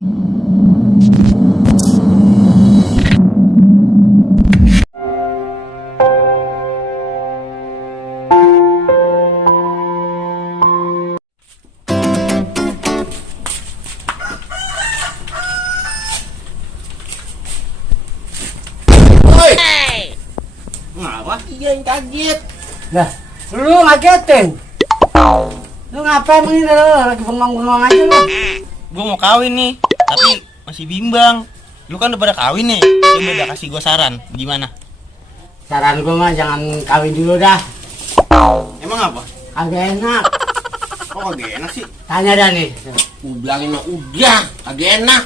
Ngapa? Iya yang kaget. Lah, lu ngagetin. Lu ngapain ini lu lagi bengong-bengong aja lu? Gue mau kawin nih, tapi masih bimbang. Lu kan udah pada kawin nih. Coba udah kasih gue saran, gimana? Saran gua mah jangan kawin dulu dah. Emang apa? Kagak enak. Kok kagak enak sih? Tanya dah nih. Gue bilangin mah udah, kagak enak.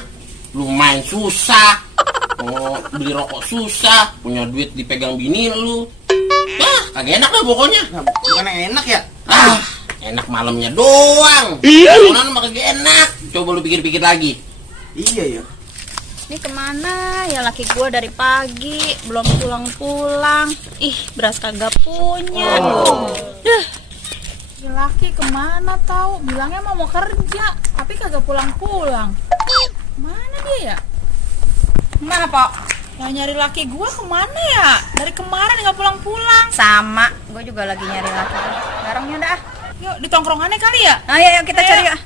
Lu main susah, mau beli rokok susah, punya duit dipegang bini lu. Kagak enak dah pokoknya. Bukan enak ya? Enak malamnya doang. Bangunan mah kagak enak. Coba lu pikir-pikir lagi. Iya ya. Ini kemana ya laki gue dari pagi belum pulang-pulang. Ih, beras kagak punya. Ya laki kemana tahu? Bilangnya mau kerja, tapi kagak pulang-pulang. Mana dia ya? Mana Pak? Yang nyari laki gue kemana ya? Dari kemarin nggak pulang-pulang. Sama, gue juga lagi nyari laki. Barangnya dah. Yuk di tongkrongannya kali ya? Ayo kita cari ya.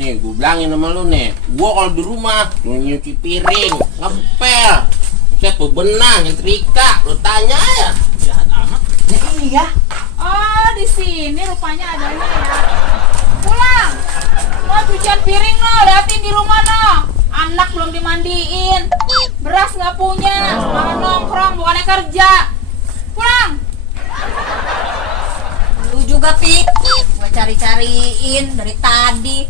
Nih, gue bilangin sama lu nih. Gue kalau di rumah, lu nyuci piring, ngepel, set bebenah, nyetrika. Lu tanya ya. Jahat amat. Iya. Oh, di sini rupanya adanya ya. Pulang. Mau cucian piring no, liatin di rumah no. Anak belum dimandiin. Beras nggak punya. Malah nongkrong, bukannya kerja. Pulang. Lu juga Pik, gue cari-cariin dari tadi.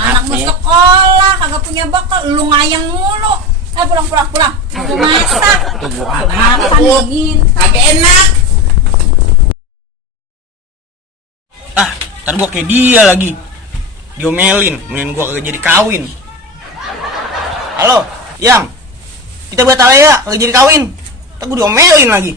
Anakmu Nih. sekolah, kagak punya bekal, lu ngayang mulu. Pulang. Aku masak. Tuh gue kata Makan dingin. kagak enak. Ntar gue kayak dia lagi. Diomelin, mending gue kagak jadi kawin. Halo, Yang. Kita batal ya, kagak jadi kawin. Ntar gue diomelin lagi.